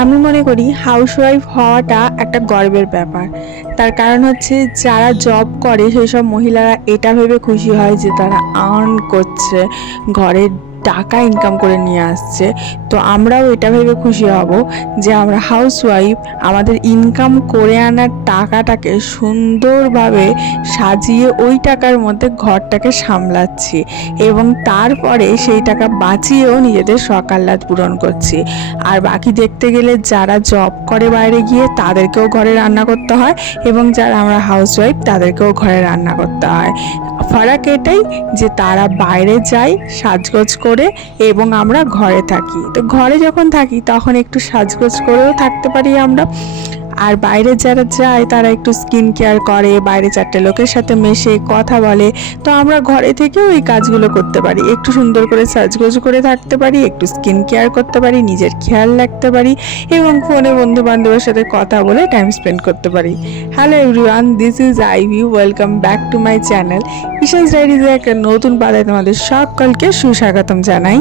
আমি মনে করি হাউসওয়াইফ হওয়াটা একটা গর্বের ব্যাপার। তার কারণ হচ্ছে যারা জব করে সেই সব মহিলারা এটা ভেবে খুশি হয় যে তারা আর্ন করছে, ঘরের টাকা ইনকাম করে নিয়ে আসছে। তো আমরাও এটা ভেবে খুশি হব যে আমরা হাউসওয়াইফ আমাদের ইনকাম করে আনার টাকাটাকে সুন্দরভাবে সাজিয়ে ওই টাকার মধ্যে ঘরটাকে সামলাচ্ছি এবং তারপরে সেই টাকা বাঁচিয়েও নিজেদের শখ আহ্লাদ পূরণ করছি। আর বাকি দেখতে গেলে যারা জব করে বাইরে গিয়ে তাদেরকেও ঘরে রান্না করতে হয় এবং যারা আমরা হাউসওয়াইফ তাদেরকেও ঘরে রান্না করতে হয়। ফারাক এটাই যে তারা বাইরে যায় সাজগোজ করে এবং আমরা ঘরে থাকি। তো ঘরে যখন থাকি তখন একটু সাজগোজ করেও থাকতে পারি আমরা। আর বাইরে যারা যায় তারা একটু স্কিন কেয়ার করে, বাইরে চারটে লোকের সাথে মেশে কথা বলে। তো আমরা ঘরে থেকেও এই কাজগুলো করতে পারি, একটু সুন্দর করে সাজগোজ করে থাকতে পারি, একটু স্কিন কেয়ার করতে পারি, নিজের খেয়াল রাখতে পারি এবং ফোনে বন্ধু বান্ধবের সাথে কথা বলে টাইম স্পেন্ড করতে পারি। Hello everyone, this is Ivy. Welcome back to my channel Isha's ডায়েরিজে একটা নতুন পাতায় তোমাদের সকলকে সুস্বাগতম জানাই।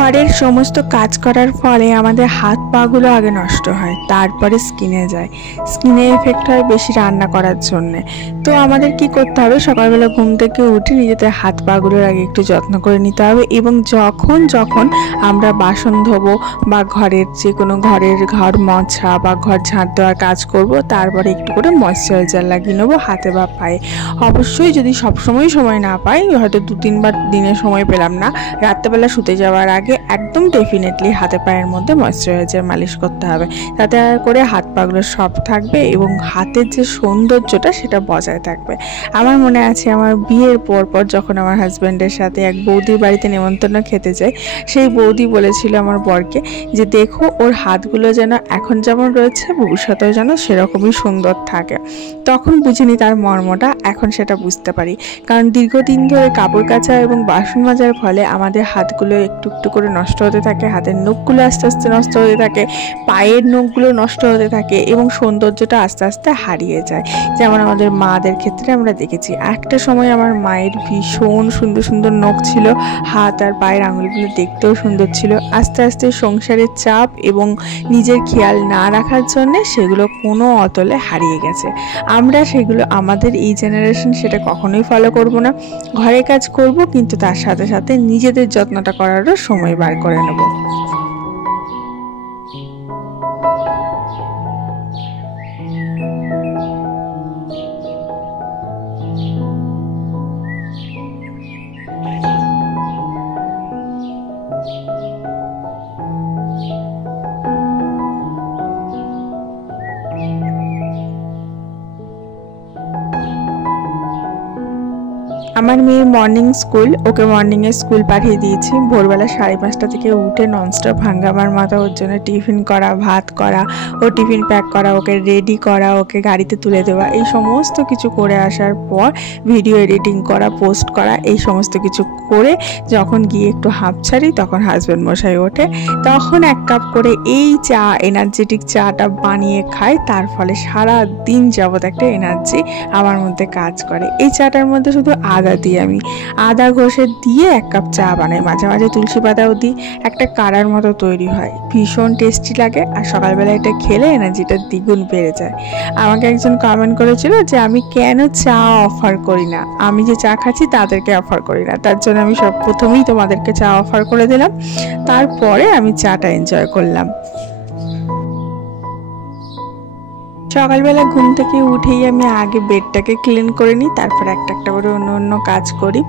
ঘরের সমস্ত কাজ করার ফলে আমাদের হাত পাগুলো আগে নষ্ট হয়, তারপরে স্কিনে যায়। স্কিনে এফেক্ট হয় বেশি রান্না করার জন্যে। তো আমাদের কি করতে হবে, সকালবেলা ঘুম থেকে উঠে নিজেদের হাত পাগুলোর আগে একটু যত্ন করে নিতে হবে এবং যখন আমরা বাসন ধোবো বা ঘরের যে কোনো ঘর মোছা বা ঘর ঝাঁট দেওয়ার কাজ করব, তারপরে একটু করে ময়েশ্চারাইজার লাগিয়ে নেবো হাতে বা পায়ে। অবশ্যই যদি সবসময় সময় না পাই, হয়তো 2-3 বার দিনে সময় পেলাম না, রাত্রেবেলা শুতে যাওয়ার আগে একদম ডেফিনেটলি হাতে পায়ের মধ্যে ময়েশ্চারাইজার মালিশ করতে হবে। তাতে করে হাত পাগুলো সফট থাকবে এবং হাতের যে সৌন্দর্যটা সেটা বজায় থাকবে। আমার মনে আছে আমার বিয়ের পর যখন আমার হাজব্যান্ডের সাথে এক বৌদির বাড়িতে নেমন্তন্ন খেতে যাই, সেই বৌদি বলেছিল আমার বরকে যে দেখো ওর হাতগুলো যেন এখন যেমন রয়েছে ভবিষ্যতেও যেন সেরকমই সুন্দর থাকে। তখন বুঝিনি তার মর্মটা, এখন সেটা বুঝতে পারি। কারণ দীর্ঘদিন ধরে কাপড় কাচা এবং বাসন মাজার ফলে আমাদের হাতগুলো একটু একটু করে নষ্ট হতে থাকে, হাতের নখগুলো আস্তে আস্তে নষ্ট হতে থাকে, পায়ের নখগুলো নষ্ট হতে থাকে এবং সৌন্দর্যটা আস্তে আস্তে হারিয়ে যায়। যেমন আমাদের মাদের ক্ষেত্রে আমরা দেখেছি, একটা সময় আমার মায়ের ভীষণ সুন্দর সুন্দর নখ ছিল, হাত আর পায়ের আঙুলগুলো দেখতেও সুন্দর ছিল। আস্তে আস্তে সংসারের চাপ এবং নিজের খেয়াল না রাখার জন্য সেগুলো কোনো অতলে হারিয়ে গেছে। আমরা সেগুলো আমাদের এই জেনারেশন সেটা কখনোই ফলো করব না। ঘরে কাজ করব কিন্তু তার সাথে সাথে নিজেদের যত্নটা করারও সময় বার করে নেব। আমার মেয়ের মর্নিং স্কুল, ওকে মর্নিংয়ে স্কুল পাঠিয়ে দিয়েছি। ভোরবেলা 5:30 থেকে উঠে ননস্টপ ভাঙ্গামার মাথা ওর জন্য টিফিন করা, ভাত করা, ও টিফিন প্যাক করা, ওকে রেডি করা, ওকে গাড়িতে তুলে দেওয়া, এই সমস্ত কিছু করে আসার পর ভিডিও এডিটিং করা, পোস্ট করা, এই সমস্ত কিছু করে যখন গিয়ে একটু হাঁপ ছাড়ি তখন হাজব্যান্ড মশাই ওঠে। তখন 1 কাপ করে এই চা, এনার্জেটিক চাটা বানিয়ে খাই। তার ফলে সারা দিন যাবত একটা এনার্জি আমার মধ্যে কাজ করে। এই চাটার মধ্যে শুধু আদা দিই, আমি আদা ঘষে দিয়ে 1 কাপ চা বানাই, মাঝে মাঝে তুলসী পাতাও দিই। একটা কাড়ার মতো তৈরি হয়, ভীষণ টেস্টি লাগে। আর সকালবেলা এটা খেলে এনার্জিটা দ্বিগুণ বেড়ে যায়। আমাকে একজন কমেন্ট করেছিল যে আমি কেন চা অফার করি না, আমি যে চা খাচ্ছি তাদেরকে অফার করি না। তার জন্য আমি প্রথমেই তোমাদেরকে চা অফার করে দিলাম, তারপরে আমি চাটা এনজয় করলাম। সকালবেলা ঘুম থেকে উঠেই আমি আগে বেডটাকে ক্লিন করে নিই, তারপর একটা একটা করে অন্য কাজ করি।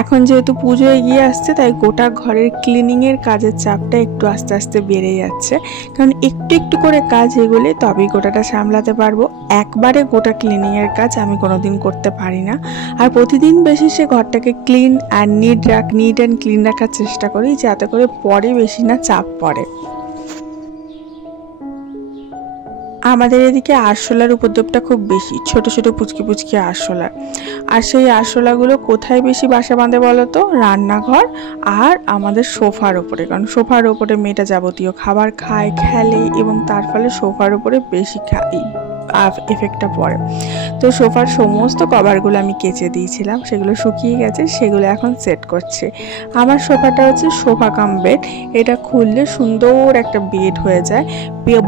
এখন যেহেতু পুজো এগিয়ে আসছে, তাই গোটা ঘরের ক্লিনিংয়ের কাজের চাপটা একটু আস্তে আস্তে বেড়ে যাচ্ছে। কারণ একটু একটু করে কাজ এগোলে তবেই গোটাটা সামলাতে পারবো। একবারে গোটা ক্লিনিংয়ের কাজ আমি কোনোদিন করতে পারি না। আর প্রতিদিন বেসিসে ঘরটাকে clean and neat and clean রাখার চেষ্টা করি, যাতে করে পরে বেশি না চাপ পড়ে। আমাদের এদিকে আরশোলার উপদ্রবটা খুব বেশি, ছোট ছোট পুচকি আরশোলা। আর সেই আরশোলাগুলো কোথায় বেশি বাসা বাঁধে বলো তো? রান্নাঘর আর আমাদের সোফার ওপরে। কারণ সোফার ওপরে মেয়েটা যাবতীয় খাবার খায়, খেলে এবং তার ফলে সোফার ওপরে বেশি এফেক্টটা পড়ে। তো সোফার সমস্ত কভারগুলো আমি কেচে দিয়েছিলাম, সেগুলো শুকিয়ে গেছে, সেগুলো এখন সেট করছি। আমার সোফাটা হচ্ছে সোফা কাম বেড। এটা খুললে সুন্দর একটা বেড হয়ে যায়,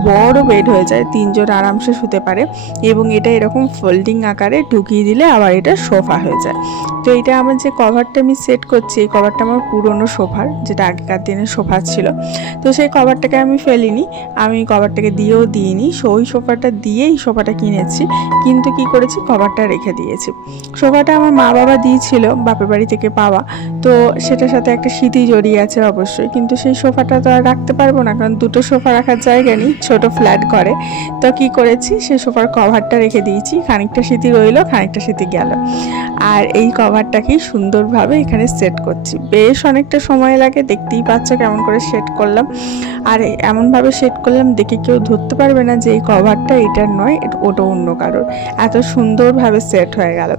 বড় বেড হয়ে যায়, 3 জন আরামসে শুতে পারে। এবং এটা এরকম ফোল্ডিং আকারে ঢুকিয়ে দিলে আবার এটা সোফা হয়ে যায়। তো এটা আমার যে কভারটা আমি সেট করছি, এই কভারটা আমার পুরনো সোফার, যেটা আগেকার দিনের সোফা ছিল। তো সেই কভারটাকে আমি ফেলিনি, আমি কভারটাকে দিয়েও দিইনি, ওই সোফাটা দিয়েই সোফাটা কিনেছি, কিন্তু কি করেছি, কভারটা রেখে দিয়েছি। সোফাটা আমার মা বাবা দিয়েছিল বাপের বাড়ি থেকে পাওয়া, তো সেটার সাথে একটা স্মৃতি জড়িয়ে আছে অবশ্যই, কিন্তু সেই সোফাটা তো আর রাখতে পারবো না, কারণ দুটো সোফা রাখার জায়গা নেই, ছোট ফ্ল্যাট করে। তো কি করেছি, সেই সোফার কভারটা রেখে দিয়েছি, খানিকটা স্মৃতি রইলো, খানিকটা স্মৃতি গেল। আর এই কভারটাকেই সুন্দরভাবে এখানে সেট করছি, বেশ অনেকটা সময় লাগে, দেখতেই পাচ্ছ কেমন করে সেট করলাম। আর এমনভাবে সেট করলাম দেখে কেউ ধরতে পারবে না যে এই কভারটা এটার নয়, ওটা অন্য কারোর, এত সুন্দরভাবে সেট হয়ে গেল।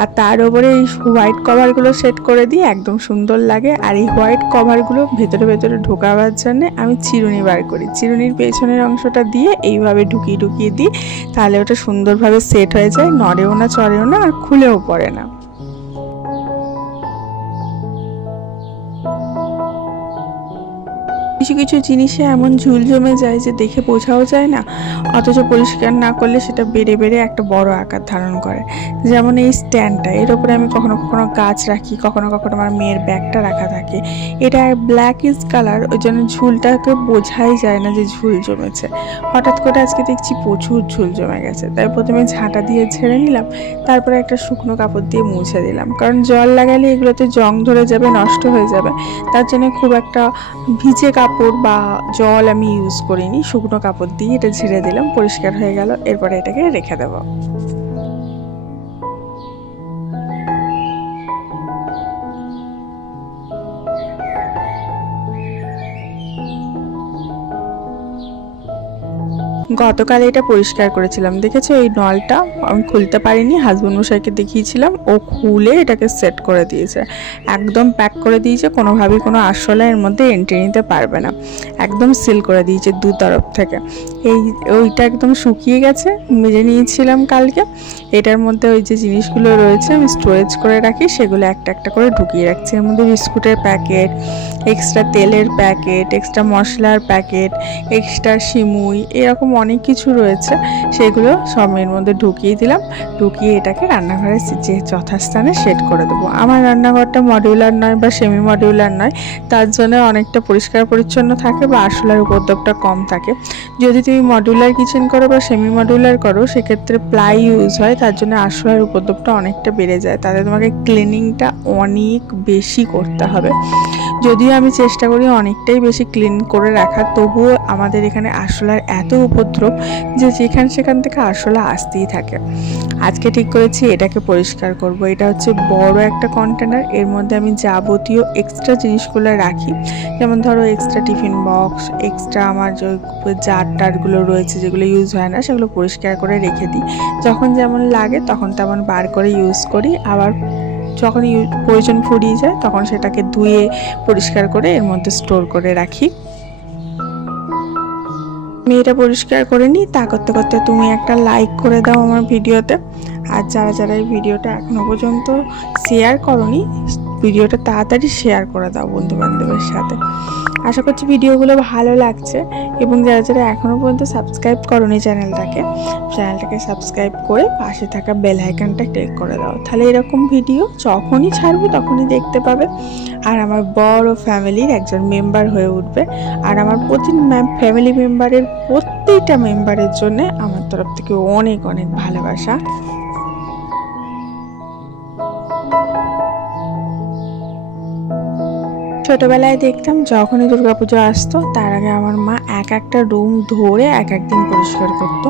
আর তার উপরে এই হোয়াইট কভারগুলো সেট করে দিয়ে একদম সুন্দর লাগে। আর এই হোয়াইট কভারগুলো ভেতরে ভেতরে ঢোকাবার জন্য আমি চিরুনি বার করি, চিরুনির পেছনের অংশটা দিয়ে এইভাবে ঢুকিয়ে ঢুকিয়ে দিই, তাহলে ওটা সুন্দরভাবে সেট হয়ে যায়, নড়েও না চড়েও না আর খুলেও পড়ে না। কিছু কিছু জিনিসে এমন ঝুল জমে যায় যে দেখে বোঝাও যায় না, অথচ পরিষ্কার না করলে সেটা বেড়ে বেড়ে একটা বড় আকার ধারণ করে। যেমন এই স্ট্যান্ডটা, এর উপরে আমি কখনো কখনো গাছ রাখি, কখনো কখনো আমার মেয়ের ব্যাগটা রাখা থাকে। এটা ব্ল্যাক ইজ কালার, ওই জন্য ঝুলটাকে বোঝাই যায় না যে ঝুল জমেছে। হঠাৎ করে আজকে দেখছি প্রচুর ঝুল জমে গেছে, তাই প্রথমে ঝাঁটা দিয়ে ঝেড়ে নিলাম, তারপরে একটা শুকনো কাপড় দিয়ে মুছে দিলাম, কারণ জল লাগালে এগুলোতে জং ধরে যাবে, নষ্ট হয়ে যাবে। তার জন্য খুব একটা ভিজে কাপড় বা জল আমি ইউজ করিনি, শুকনো কাপড় দিয়ে এটা ঝেড়ে দিলাম, পরিষ্কার হয়ে গেল। এরপরে এটাকে রেখে দেবো। গতকাল এটা পরিষ্কার করেছিলাম, দেখেছো এই নলটা আমি খুলতে পারিনি, হাজবেন্ড মশাইকে দেখিয়েছিলাম, ও খুলে এটাকে সেট করে দিয়েছে, একদম প্যাক করে দিয়েছে, কোনোভাবেই কোনো আরশোলা এর মধ্যে এন্ট্রি নিতে পারবে না, একদম সিল করে দিয়েছে দু তরফ থেকে। ওইটা একদম শুকিয়ে গেছে, মেজে নিয়েছিলাম কালকে। এটার মধ্যে ওই যে জিনিসগুলো রয়েছে আমি স্টোরেজ করে রাখি, সেগুলো একটা একটা করে ঢুকিয়ে রাখছি। এর মধ্যে বিস্কুটের প্যাকেট, এক্সট্রা তেলের প্যাকেট, এক্সট্রা মশলার প্যাকেট, এক্সট্রা সিমুই, এরকম অনেক কিছু রয়েছে, সেগুলো সবের মধ্যে ঢুকিয়ে দিলাম। ঢুকিয়ে এটাকে রান্নাঘরে যে যথাস্থানে সেট করে দেবো। আমার রান্নাঘরটা মডিউলার নয় বা সেমি মডিউলার নয়, তার জন্য অনেকটা পরিষ্কার পরিচ্ছন্ন থাকে বা আরশোলার উপদ্রবটা কম থাকে। যদি তুমি মডিউলার কিচেন করো বা সেমি মডিউলার করো, সেক্ষেত্রে প্লাই ইউজ হয়, তার জন্য আরশোলার উপদ্রবটা অনেকটা বেড়ে যায়, তাতে তোমাকে ক্লিনিংটা অনেক বেশি করতে হবে। যদিও আমি চেষ্টা করি অনেকটাই বেশি ক্লিন করে রাখার, তবুও আমাদের এখানে আরশোলার এত উপদ্রব যে যেখান সেখান থেকে আরশোলা আসতেই থাকে। আজকে ঠিক করেছি এটাকে পরিষ্কার করব। এটা হচ্ছে বড় একটা কন্টেনার, এর মধ্যে আমি যাবতীয় এক্সট্রা জিনিসগুলো রাখি, যেমন ধরো এক্সট্রা টিফিন বক্স, এক্সট্রা আমার যে জার টারগুলো রয়েছে যেগুলো ইউজ হয় না, সেগুলো পরিষ্কার করে রেখে দিই। যখন যেমন লাগে তখন তেমন বার করে ইউজ করি, আবার যখন প্রয়োজন ফুরিয়ে যায় তখন সেটাকে ধুয়ে পরিষ্কার করে এর মধ্যে স্টোর করে রাখি। আমি এটা পরিষ্কার করে নিই, তা করতে করতে তুমি একটা লাইক করে দাও আমার ভিডিওতে। আর যারা যারা এই ভিডিওটা এখনো পর্যন্ত শেয়ার করনি, ভিডিওটা তাড়াতাড়ি শেয়ার করে দাও বন্ধু বান্ধবের সাথে। আশা করছি ভিডিওগুলো ভালো লাগছে, এবং যারা যারা এখনও পর্যন্ত সাবস্ক্রাইব করোনি চ্যানেলটাকে সাবস্ক্রাইব করে পাশে থাকা বেল আইকনটা ক্লিক করে দাও, তাহলে এরকম ভিডিও যখনই ছাড়বো তখনই দেখতে পাবে, আর আমার বড় ফ্যামিলির একজন মেম্বার হয়ে উঠবে। আর আমার ফ্যামিলি মেম্বারের প্রত্যেকটা মেম্বারের জন্য আমার তরফ থেকে অনেক অনেক ভালোবাসা। ছোটবেলায় দেখতাম যখনই দুর্গাপুজো আসতো তার আগে আমার মা এক একটা রুম ধরে এক একদিন পরিষ্কার করতো,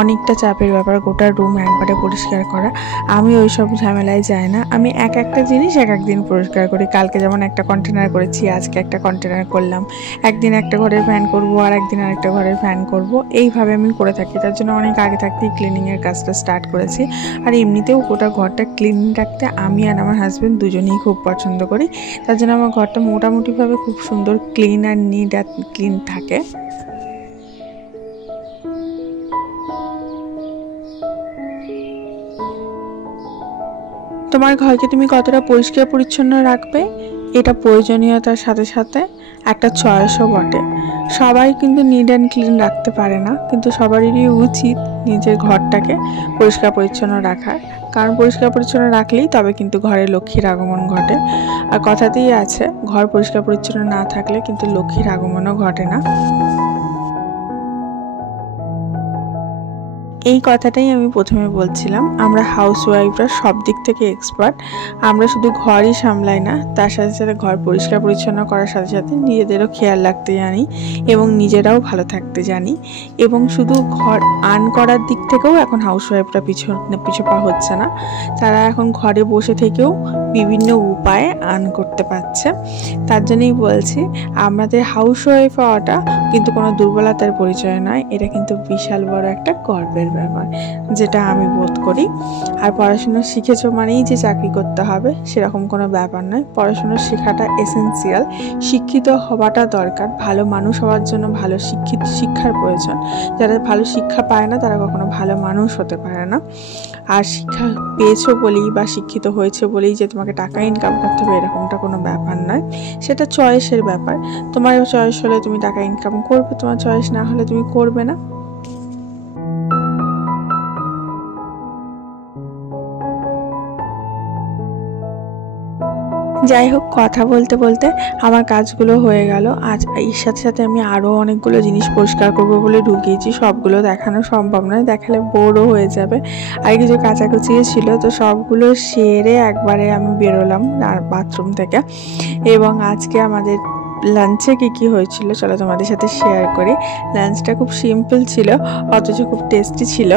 অনেকটা চাপের ব্যাপার গোটা রুম একবারে পরিষ্কার করা। আমি ওই সব ঝামেলায় যাই না, আমি এক একটা জিনিস এক একদিন পরিষ্কার করি। কালকে যেমন একটা কন্টেনার করেছি, আজকে একটা কন্টেনার করলাম, একদিন একটা ঘরের ফ্যান করবো, আর একদিন আরেকটা ঘরের ফ্যান করবো, এইভাবে আমি করে থাকি। তার জন্য অনেক আগে থাকতেই ক্লিনিংয়ের কাজটা স্টার্ট করেছি। আর এমনিতেও গোটা ঘরটা ক্লিন রাখতে আমি আর আমার হাজব্যান্ড দুজনেই খুব পছন্দ করি, তার জন্য আমার ঘরটা মোটামুটিভাবে খুব সুন্দর ক্লিন আর নিট আর ক্লিন থাকে। তোমার ঘরকে তুমি কতটা পরিষ্কার পরিচ্ছন্ন রাখবে এটা প্রয়োজনীয়তার সাথে সাথে একটা চয়েসও বটে। সবাই কিন্তু নিট অ্যান্ড ক্লিন রাখতে পারে না, কিন্তু সবারই উচিত নিজের ঘরটাকে পরিষ্কার পরিচ্ছন্ন রাখার, কারণ পরিষ্কার পরিচ্ছন্ন রাখলেই তবে কিন্তু ঘরে লক্ষ্মীর আগমন ঘটে। আর কথাতেই আছে, ঘর পরিষ্কার পরিচ্ছন্ন না থাকলে কিন্তু লক্ষ্মীর আগমনও ঘটে না। এই কথাটাই আমি প্রথমে বলছিলাম, আমরা হাউসওয়াইফরা সব দিক থেকে এক্সপার্ট। আমরা শুধু ঘরই সামলাই না, তার সাথে সাথে ঘর পরিষ্কার পরিচ্ছন্ন করার সাথে সাথে নিজেদেরও খেয়াল রাখতে জানি এবং নিজেরাও ভালো থাকতে জানি। এবং শুধু ঘর আর্ন করার দিক থেকেও এখন হাউসওয়াইফরা পিছপা হচ্ছে না, তারা এখন ঘরে বসে থেকেও বিভিন্ন উপায়ে আর্ন করতে পারছে। তার জন্যই বলছি, আমাদের হাউসওয়াইফ হওয়াটা কিন্তু কোনো দুর্বলতার পরিচয় নয়, এটা কিন্তু বিশাল বড় একটা গর্বের ব্যাপার, যেটা আমি বোধ করি। আর পড়াশোনা শিখেছো মানেই যে চাকরি করতে হবে সেরকম কোনো ব্যাপার নয়। পড়াশোনা শেখাটা এসেন্সিয়াল, শিক্ষিত হওয়াটা দরকার। ভালো মানুষ হওয়ার জন্য ভালো শিক্ষার প্রয়োজন। যারা ভালো শিক্ষা পায় না তারা কখনো ভালো মানুষ হতে পারে না। আর শিক্ষা পেয়েছো বলেই বা শিক্ষিত হয়েছে বলেই যে তোমাকে টাকা ইনকাম করতে হবে এরকমটা কোনো ব্যাপার নয়, সেটা চয়েসের ব্যাপার। তোমার চয়েস হলে তুমি টাকা ইনকাম করবে, তোমার চয়েস না হলে তুমি করবে না। যাই হোক, কথা বলতে বলতে আমার কাজগুলো হয়ে গেল। আজ এর সাথে সাথে আমি আরও অনেকগুলো জিনিস পরিষ্কার করবো বলে ঢুকিয়েছি, সবগুলো দেখানো সম্ভব নয়, দেখালে বোরও হয়ে যাবে। আর কিছু কাচাকুচিও ছিল, তো সবগুলো সেরে একবারে আমি বেরোলাম বাথরুম থেকে। এবং আজকে আমাদের লাঞ্চে কী হয়েছিল চলো তোমাদের সাথে শেয়ার করি। লাঞ্চটা খুব সিম্পল ছিল অথচ খুব টেস্টি ছিল।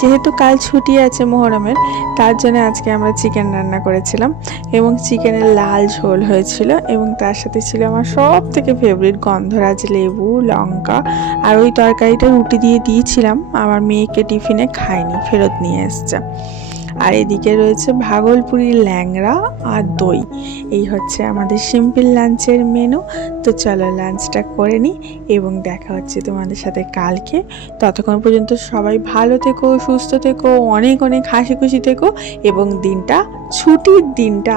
যেহেতু কাল ছুটি আছে মোহরমের, তার জন্য আজকে আমরা চিকেন রান্না করেছিলাম এবং চিকেনের লাল ঝোল হয়েছিল এবং তার সাথে ছিল আমার সব থেকে ফেভারিট গন্ধরাজ লেবু, লঙ্কা। আর ওই তরকারিটা রুটি দিয়ে দিয়েছিলাম, আমার মেয়েকে টিফিনে খায়নি, ফেরত নিয়ে এসছে। আর এদিকে রয়েছে ভাগলপুরি ল্যাংড়া আর দই। এই হচ্ছে আমাদের সিম্পল লাঞ্চের মেনু। তো চলো লাঞ্চটা করে নিই এবং দেখা হচ্ছে তোমাদের সাথে কালকে। ততক্ষণ পর্যন্ত সবাই ভালো থেকো, সুস্থ থেকো, অনেক অনেক হাসি খুশি থেকো এবং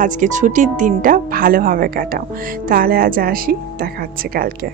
আজকে ছুটির দিনটা ভালোভাবে কাটাও। তাহলে আজ আসি, দেখা হচ্ছে কালকে।